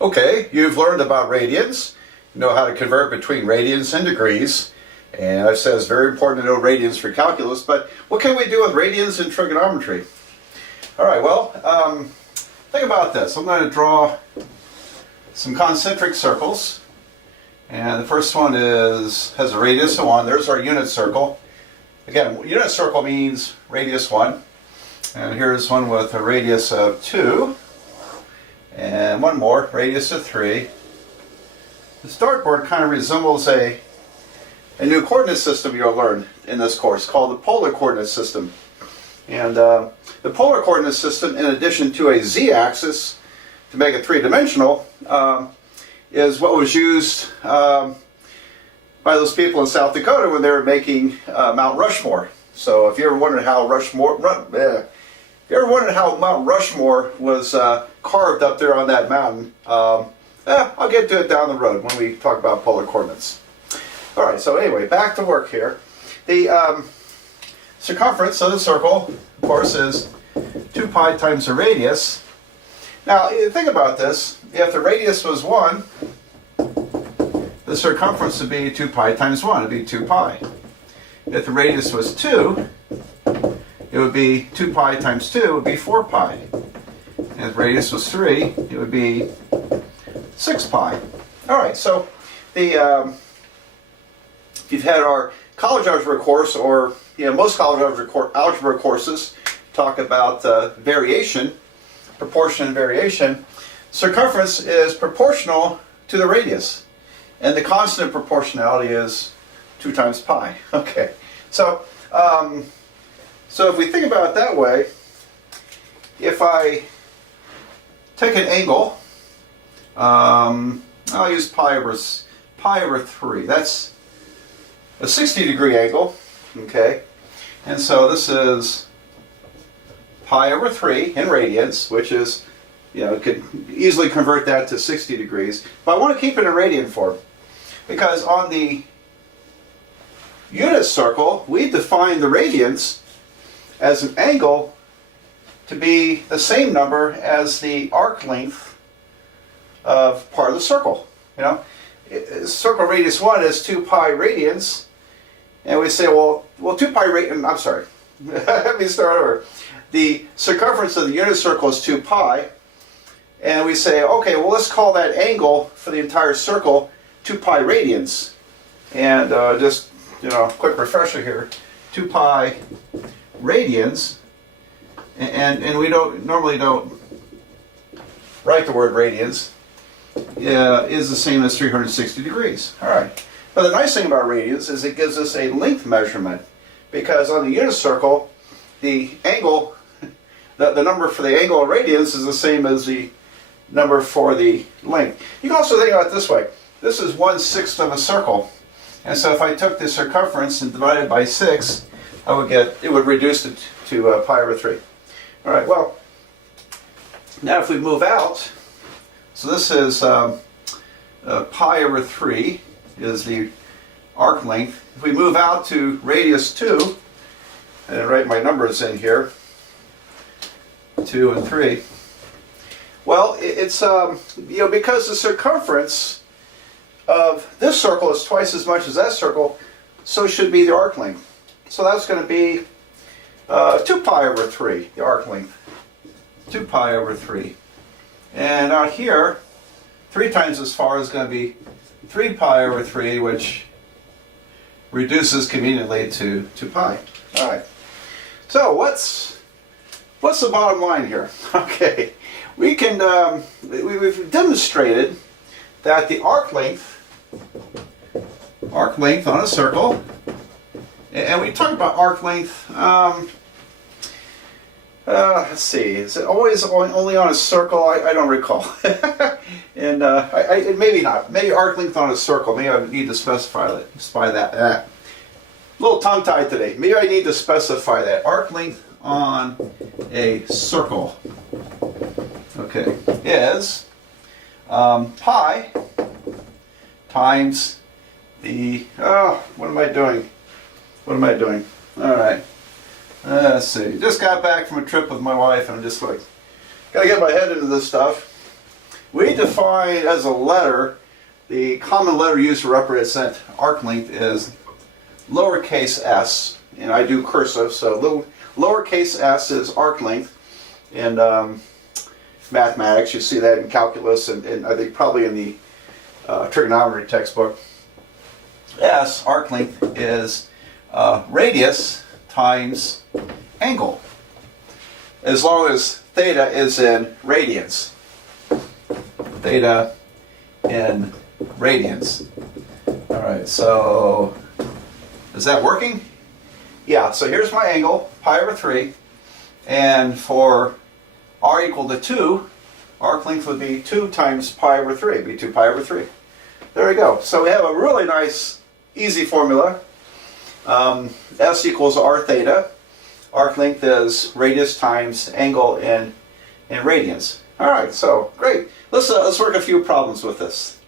Okay, you've learned about radians. You know how to convert between radians and degrees. And I've said it's very important to know radians for calculus, but what can we do with radians in trigonometry? All right, well, think about this. I'm going to draw some concentric circles. And the first one has a radius of 1. There's our unit circle. Again, unit circle means radius 1. And here's one with a radius of 2. And one more, radius of 3. The dartboard kind of resembles a new coordinate system you'll learn in this course called the polar coordinate system. And the polar coordinate system, in addition to a z-axis to make it three-dimensional, is what was used by those people in South Dakota when they were making Mount Rushmore. So if you ever wondered how Mount Rushmore was carved up there on that mountain, I'll get to it down the road when we talk about polar coordinates. All right, so anyway, back to work here. The circumference of the circle, of course, is 2 pi times the radius. Now, think about this. If the radius was 1, the circumference would be 2 pi times 1. It would be 2 pi. If the radius was 2, it would be 2 pi times 2 would be 4 pi. And if the radius was 3, it would be 6 pi. All right, so if you've had our college algebra course, or most college algebra courses talk about variation, proportion and variation. Circumference is proportional to the radius, and the constant of proportionality is 2 times pi. Okay, so if we think about it that way, if I take an angle, I'll use pi over 3. That's a 60-degree angle. Okay, and so this is pi over 3 in radians, which is, could easily convert that to 60 degrees. But I want to keep it in radian form, because on the unit circle, we define the radians as an angle to be the same number as the arc length of part of the circle. Circle radius 1 is 2 pi radians, and we say, well 2 pi radians, I'm sorry, let me start over. The circumference of the unit circle is 2 pi, and we say, okay, well, let's call that angle for the entire circle 2 pi radians. And just, quick refresher here, 2 pi radians, and we normally don't write the word radians, is the same as 360 degrees. All right. But the nice thing about radians is it gives us a length measurement, because on the unit circle, the angle, the number for the angle of radians is the same as the number for the length. You can also think about it this way. This is 1/6 of a circle. And so if I took the circumference and divided by 6, it would reduce it to pi over 3. All right, well, now if we move out, so this is pi over 3 is the arc length. If we move out to radius 2, and I write my numbers in here, 2 and 3. Well, it's because the circumference of this circle is twice as much as that circle, so should be the arc length. So that's going to be 2 pi over 3, the arc length. 2 pi over 3. And out here, 3 times as far is going to be 3 pi over 3, which reduces conveniently to pi. All right. So what's the bottom line here? Okay, we can we've demonstrated that the arc length on a circle, and we talk about arc length. Let's see, is it always only on a circle? I don't recall. And maybe not. Maybe arc length on a circle. Maybe I need to specify that. A little tongue-tied today. Maybe I need to specify that. Arc length on a circle, okay, is pi times the, what am I doing? All right. Let's see. Just got back from a trip with my wife, and I'm just like, gotta get my head into this stuff. we define as a letter, the common letter used to represent arc length is lowercase s, and I do cursive, so little lowercase s is arc length in mathematics. You see that in calculus, and I think probably in the trigonometry textbook. S, arc length, is radius times angle, as long as theta is in radians. Theta in radians. All right, so is that working? Yeah, so here's my angle, pi over 3, and for r equal to 2, arc length would be 2 times pi over 3, it'd be 2 pi over 3. There we go. So we have a really nice, easy formula. S equals r theta. Arc length is radius times angle in radians. All right, so great. Let's work a few problems with this.